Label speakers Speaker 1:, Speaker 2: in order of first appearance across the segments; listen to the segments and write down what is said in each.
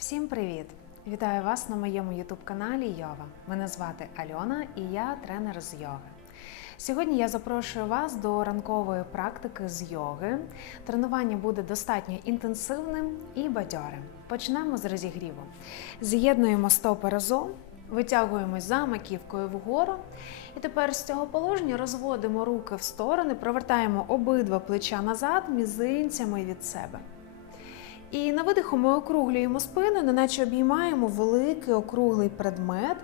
Speaker 1: Всім привіт! Вітаю вас на моєму ютуб-каналі Йова. Мене звати Альона і я тренер з йоги. Сьогодні я запрошую вас до ранкової практики з йоги. Тренування буде достатньо інтенсивним і бадьорим. Почнемо з розігріву. З'єднуємо стопи разом, витягуємось за маківкою вгору. І тепер з цього положення розводимо руки в сторони, провертаємо обидва плеча назад, мізинцями від себе. І на видиху ми округлюємо спину, неначе обіймаємо великий округлий предмет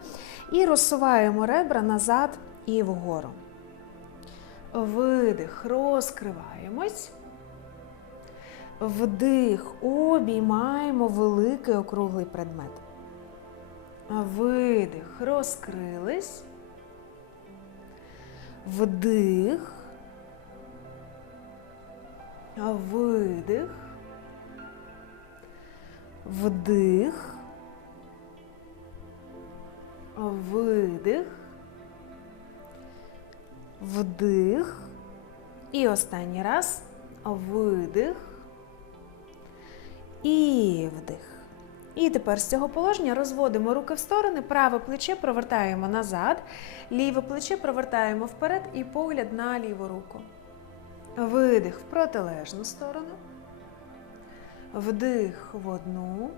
Speaker 1: і розсуваємо ребра назад і вгору. Видих, розкриваємось. Вдих, обіймаємо великий округлий предмет. Видих, розкрились. Вдих. Видих. Вдих. Видих. Вдих. І останній раз. Видих. І вдих. І тепер з цього положення розводимо руки в сторони, праве плече провертаємо назад, ліве плече провертаємо вперед і погляд на ліву руку. Видих в протилежну сторону. Вдих в одну,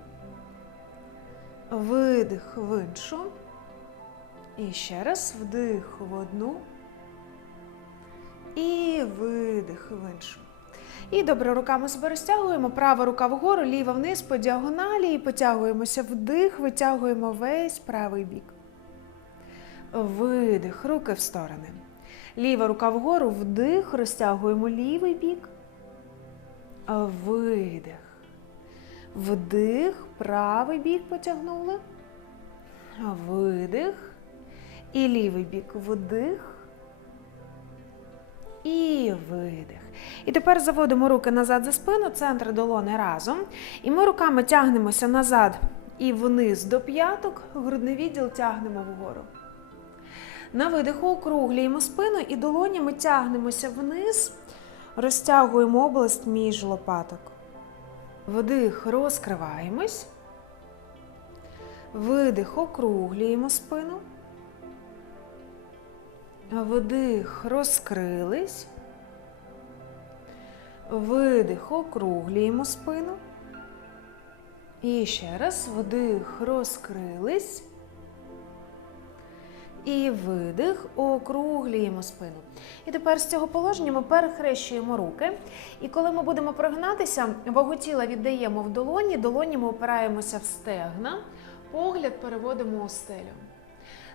Speaker 1: видих в іншу. І ще раз вдих в одну. І видих в іншу. І добре руками себе розтягуємо. Права рука вгору, ліва вниз по діагоналі. І потягуємося вдих, витягуємо весь правий бік. Видих, руки в сторони. Ліва рука вгору, вдих, розтягуємо лівий бік. Видих. Вдих, правий бік потягнули. Видих. І лівий бік вдих. І видих. І тепер заводимо руки назад за спину, центр долони разом. І ми руками тягнемося назад і вниз до п'яток, грудний відділ тягнемо вгору. На видиху округлюємо спину і долонями тягнемося вниз, розтягуємо область між лопаток. Вдих, розкриваємось. Видих, округлюємо спину. Вдих, розкрились. Видих, округлюємо спину. І ще раз вдих, розкрились. І видих, округлюємо спину. І тепер з цього положення ми перехрещуємо руки. І коли ми будемо прогинатися, вагу тіла віддаємо в долоні, долоні ми опираємося в стегна, погляд переводимо у стелю.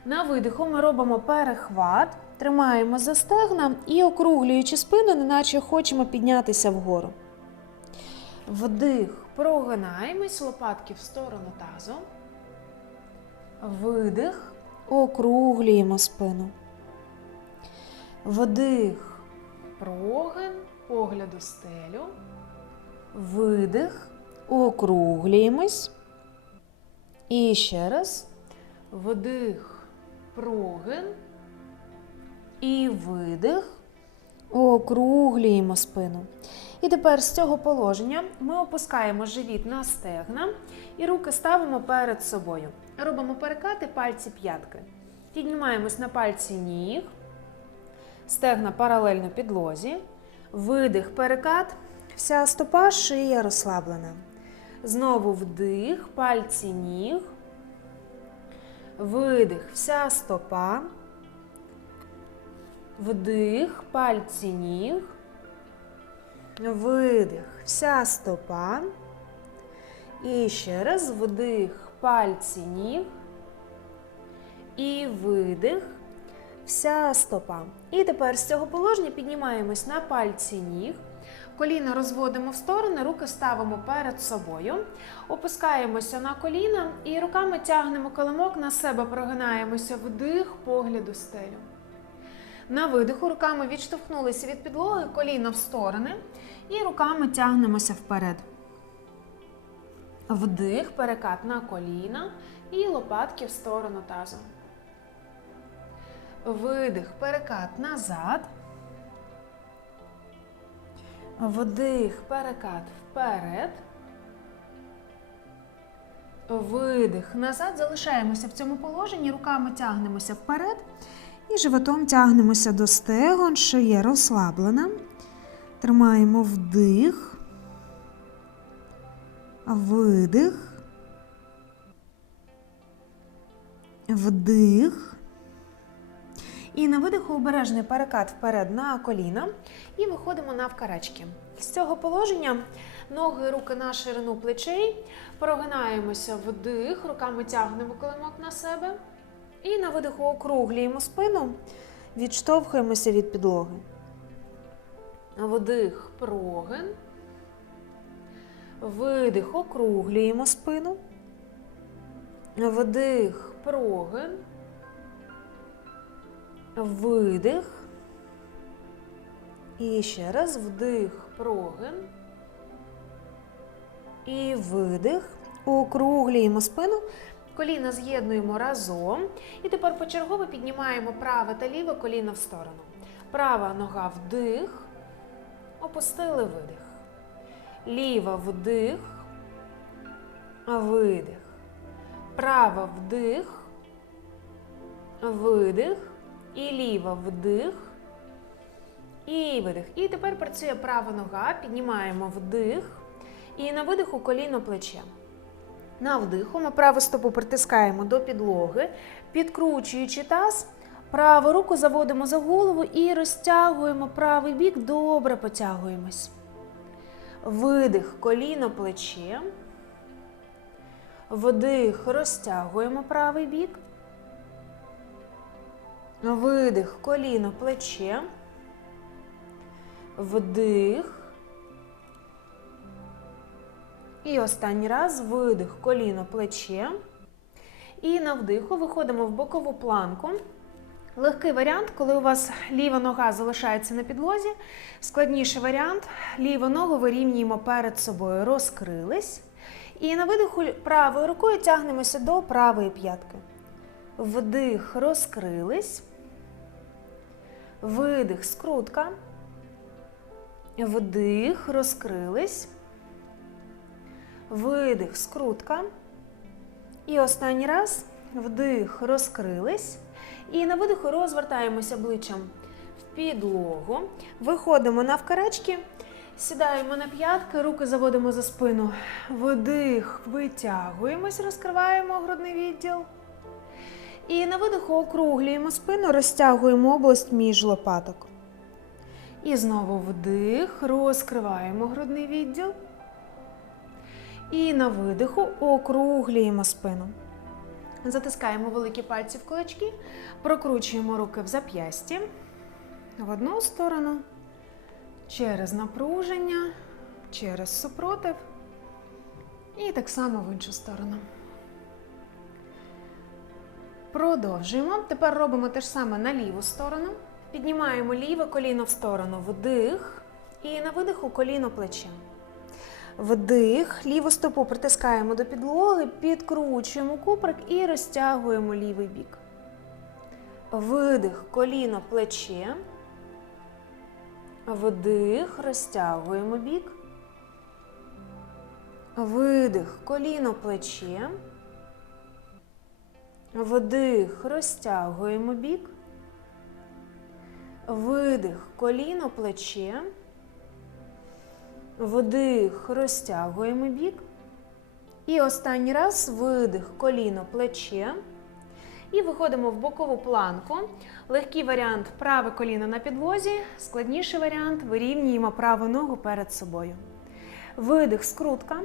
Speaker 1: На видиху ми робимо перехват, тримаємо за стегна і округлюючи спину, неначе хочемо піднятися вгору. Вдих, прогинаємось, лопатки в сторону тазу. Видих, округлюємо спину. Вдих, прогин, погляд у стелю. Видих, округлюємось. І ще раз. Вдих, прогин. І видих. Округлюємо спину. І тепер з цього положення ми опускаємо живіт на стегна і руки ставимо перед собою. Робимо перекати пальці п'ятки. Піднімаємось на пальці ніг. Стегна паралельно підлозі. Видих, перекат. Вся стопа, шия розслаблена. Знову вдих, пальці ніг. Видих, вся стопа. Вдих, пальці ніг. Видих, вся стопа. І ще раз вдих, пальці ніг. І видих, вся стопа. І тепер з цього положення піднімаємось на пальці ніг. Коліна розводимо в сторони, руки ставимо перед собою, опускаємося на коліна і руками тягнемо килимок на себе, прогинаємося вдих, погляд у стелю. На видиху руками відштовхнулися від підлоги, коліна в сторони і руками тягнемося вперед. Вдих, перекат на коліна і лопатки в сторону тазу. Видих, перекат назад. Вдих, перекат вперед. Видих. Назад залишаємося в цьому положенні, руками тягнемося вперед. І животом тягнемося до стегон, шия розслаблена. Тримаємо вдих, видих, вдих. І на видиху обережний перекат вперед на коліна. І виходимо навкарачки. З цього положення ноги, руки на ширину плечей. Прогинаємося вдих, руками тягнемо килимок на себе. І на видиху округлюємо спину, відштовхуємося від підлоги. Вдих, прогин. Видих, округлюємо спину. Вдих, прогин. Видих. І ще раз вдих, прогин. І видих. Округлюємо спину. Коліна з'єднуємо разом. І тепер почергово піднімаємо праве та ліве коліно в сторону. Права нога вдих. Опустили видих. Ліва вдих. Видих. Права вдих. Видих. І ліва вдих. І видих. І тепер працює права нога. Піднімаємо вдих. І на видиху коліно плече. На вдиху ми праву стопу притискаємо до підлоги, підкручуючи таз, праву руку заводимо за голову і розтягуємо правий бік, добре потягуємось. Видих, коліно плече. Вдих, розтягуємо правий бік. Видих, коліно плече. Вдих. І останній раз видих, коліно, плече. І на вдиху виходимо в бокову планку. Легкий варіант, коли у вас ліва нога залишається на підлозі. Складніший варіант ліву ногу вирівнюємо перед собою, розкрились. І на видиху правою рукою тягнемося до правої п'ятки. Вдих, розкрились. Видих, скрутка. Вдих, розкрились. Видих, скрутка. І останній раз вдих, розкрились. І на видиху розвертаємося обличчям в підлогу. Виходимо навкарачки, сідаємо на п'ятки, руки заводимо за спину. Вдих, витягуємось, розкриваємо грудний відділ. І на видиху округлюємо спину, розтягуємо область між лопаток. І знову вдих, розкриваємо грудний відділ. І на видиху округлюємо спину. Затискаємо великі пальці в кулачки, прокручуємо руки в зап'ясті в одну сторону, через напруження, через супротив. І так само в іншу сторону. Продовжуємо. Тепер робимо те ж саме на ліву сторону. Піднімаємо ліве коліно в сторону, вдих. І на видиху коліно плече. Вдих, ліву стопу притискаємо до підлоги, підкручуємо куприк і розтягуємо лівий бік. Видих, коліно, плече. Вдих, розтягуємо бік. Видих, коліно, плече. Вдих, розтягуємо бік. Видих, коліно, плече. Вдих, розтягуємо бік. І останній раз видих, коліно, плече. І виходимо в бокову планку. Легкий варіант праве коліно на підлозі. Складніший варіант вирівнюємо праву ногу перед собою. Видих, скрутка.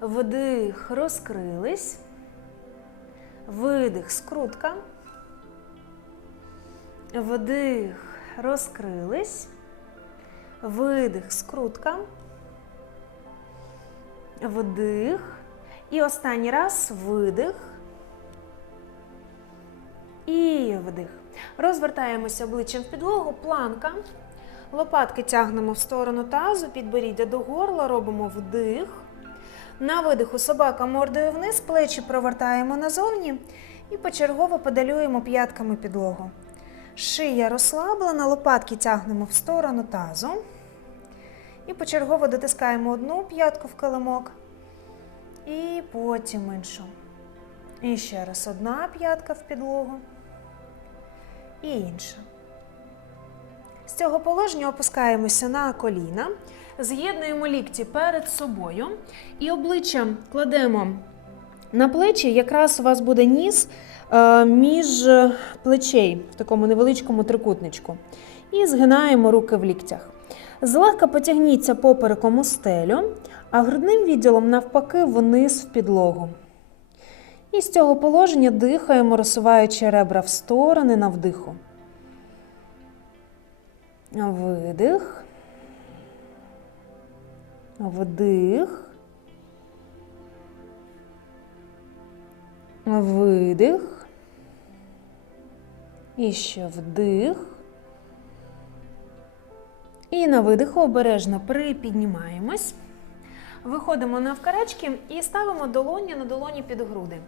Speaker 1: Вдих, розкрились. Видих, скрутка. Вдих, розкрились. Видих, скрутка. Вдих. І останній раз видих. І вдих. Розвертаємося обличчям в підлогу, планка. Лопатки тягнемо в сторону тазу, підборіддя до горла, робимо вдих. На видиху собака мордою вниз, плечі провертаємо назовні і почергово подалюємо п'ятками підлогу. Шия розслаблена, лопатки тягнемо в сторону тазу. І почергово дотискаємо одну п'ятку в килимок, І потім іншу. І ще раз одна п'ятка в підлогу. І інша. З цього положення опускаємося на коліна, з'єднуємо лікті перед собою і обличчя кладемо на плечі. Якраз у вас буде ніс е, між плечей в такому невеличкому трикутничку. І згинаємо руки в ліктях. Злегка потягніться попереком у стелю, а грудним відділом навпаки вниз в підлогу. І з цього положення дихаємо, розсуваючи ребра в сторони на вдиху. Видих. Вдих. Видих. І ще вдих. І на видиху обережно припіднімаємось. Виходимо навкарачки і ставимо долоні на долоні під груди.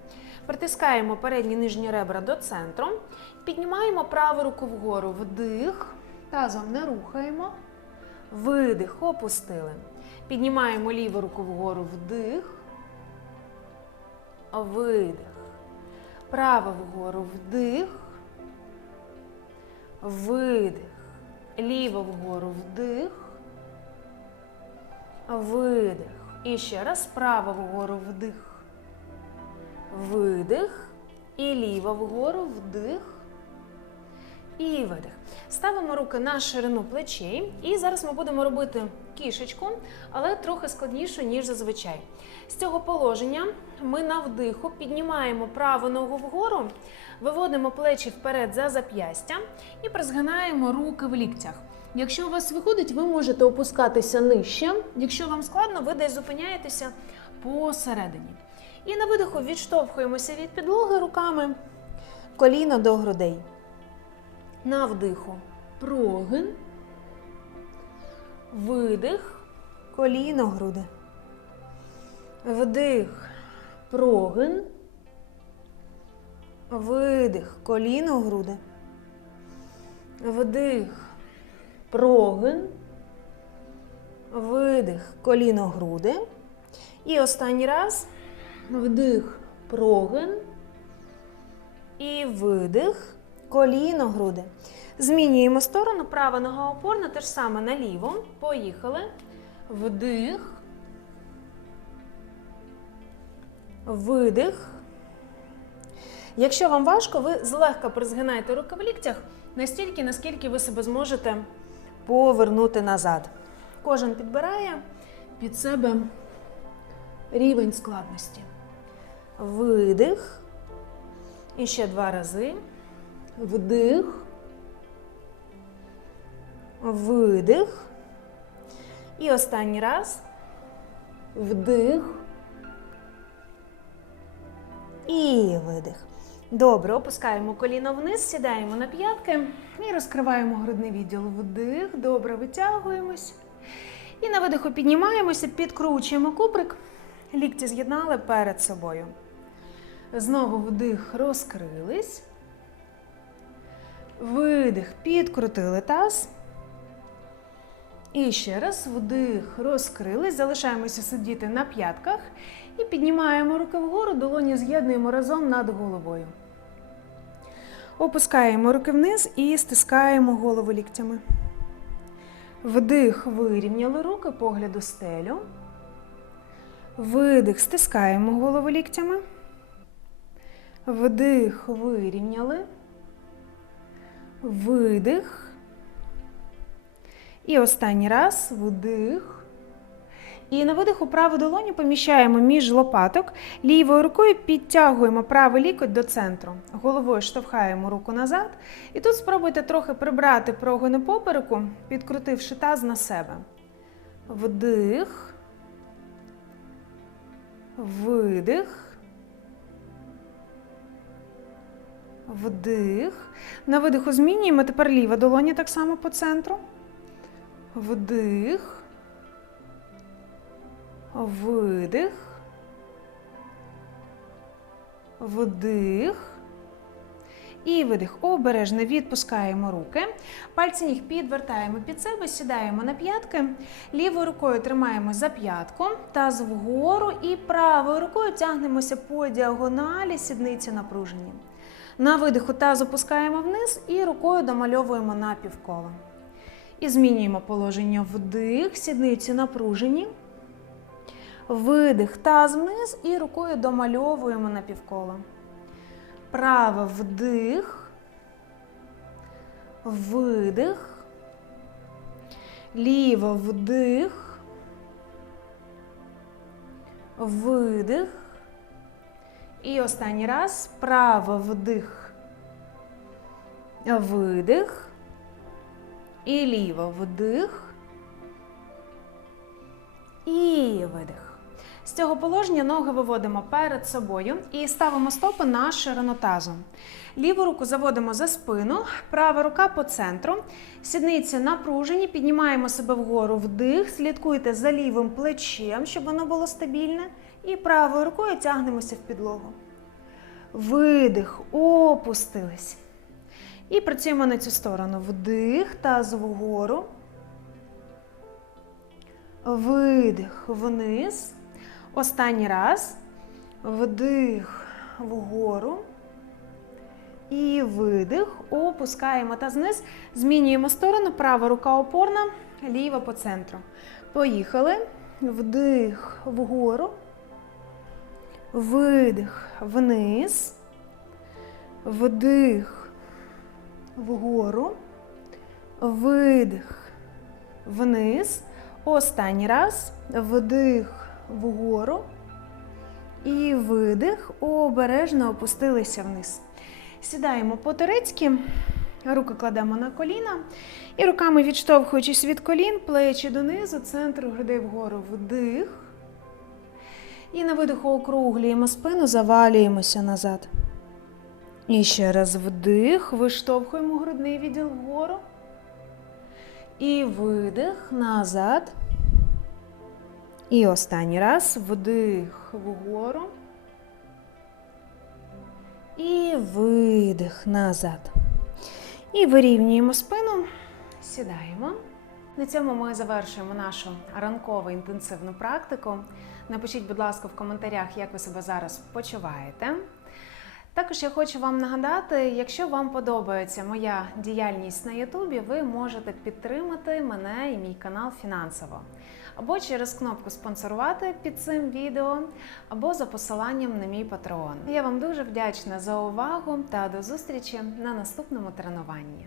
Speaker 1: Притискаємо передні нижні ребра до центру. Піднімаємо праву руку вгору. Вдих. Тазом не рухаємо. Видих. Опустили. Піднімаємо ліву руку вгору. Вдих. Видих. Право вгору. Вдих. Видих. Ліво вгору. Вдих. Видих. І ще раз право вгору вдих. Видих. І ліво вгору вдих. І видих. Ставимо руки на ширину плечей. І зараз ми будемо робити кішечку, але трохи складніше, ніж зазвичай. З цього положення ми на вдиху піднімаємо праву ногу вгору, виводимо плечі вперед за зап'ястя і призгинаємо руки в ліктях. Якщо у вас виходить, ви можете опускатися нижче. Якщо вам складно, ви десь зупиняєтеся посередині. І на видиху відштовхуємося від підлоги руками коліна до грудей. На вдиху прогин, видих, коліно груди. Вдих, прогин, видих, коліно груди. Вдих, прогин, видих, коліно груди. І останній раз. Вдих, прогин. І видих, коліно груди. Змінюємо сторону, права нога опорна, те ж саме наліво. Поїхали. Вдих. Видих. Якщо вам важко, ви злегка призгинаєте руки в ліктях настільки, наскільки ви себе зможете повернути назад. Кожен підбирає під себе рівень складності. Видих. І ще два рази. Вдих. Видих. І останній раз. Вдих. І видих. Добре, опускаємо коліно вниз, сідаємо на п'ятки і розкриваємо грудний відділ. Вдих. Добре, витягуємось. І на видиху піднімаємося, підкручуємо куприк. Лікті з'єднали перед собою. Знову вдих, розкрились. Видих, підкрутили таз. І ще раз вдих, розкрились. Залишаємося сидіти на п'ятках і піднімаємо руки вгору, долоні з'єднуємо разом над головою. Опускаємо руки вниз і стискаємо голову ліктями. Вдих, вирівняли руки, погляд у стелю. Видих, стискаємо голову ліктями. Вдих, вирівняли. Видих. І останній раз вдих. І на видиху праву долоню поміщаємо між лопаток. Лівою рукою підтягуємо правий лікоть до центру. Головою штовхаємо руку назад. І тут спробуйте трохи прибрати прогони попереку, підкрутивши таз на себе. Вдих. Видих. Вдих. На видиху змінюємо. Тепер ліва долоня так само по центру. Вдих. Видих. Вдих. І видих. Обережно відпускаємо руки. Пальці ніг підвертаємо під себе, сідаємо на п'ятки. Лівою рукою тримаємо за п'ятку, таз вгору і правою рукою тягнемося по діагоналі, сідниці напружені. На видиху таз опускаємо вниз і рукою домальовуємо напівколо. І змінюємо положення вдих, сідниці напружені. Видих, таз вниз і рукою домальовуємо напівколо. Право вдих, видих, ліво вдих, видих. І останній раз право вдих, видих. І ліво вдих. І видих. З цього положення ноги виводимо перед собою і ставимо стопи на ширину тазу. Ліву руку заводимо за спину, права рука по центру. Сідниці напружені, піднімаємо себе вгору вдих, слідкуйте за лівим плечем, щоб воно було стабільне. І правою рукою тягнемося в підлогу. Видих, опустились. І працюємо на цю сторону. Вдих, таз вгору. Видих вниз. Останній раз. Вдих вгору. І видих. Опускаємо таз вниз. Змінюємо сторону. Права рука опорна, ліва по центру. Поїхали. Вдих вгору. Видих вниз. Вдих вгору. Видих вниз. Останній раз. Вдих вгору. І видих. Обережно опустилися вниз. Сідаємо по-турецьки. Руки кладемо на коліна. І руками відштовхуючись від колін, плечі донизу, центр грудей вгору. Вдих. І на видиху округлюємо спину, завалюємося назад. І ще раз вдих, виштовхуємо грудний відділ вгору. І видих назад. І останній раз вдих вгору. І видих назад. І вирівнюємо спину, сідаємо. На цьому ми завершуємо нашу ранкову інтенсивну практику. Напишіть, будь ласка, в коментарях, як ви себе зараз почуваєте. Також я хочу вам нагадати, якщо вам подобається моя діяльність на Ютубі, ви можете підтримати мене і мій канал фінансово. Або через кнопку спонсорувати під цим відео, або за посиланням на мій патреон. Я вам дуже вдячна за увагу та до зустрічі на наступному тренуванні.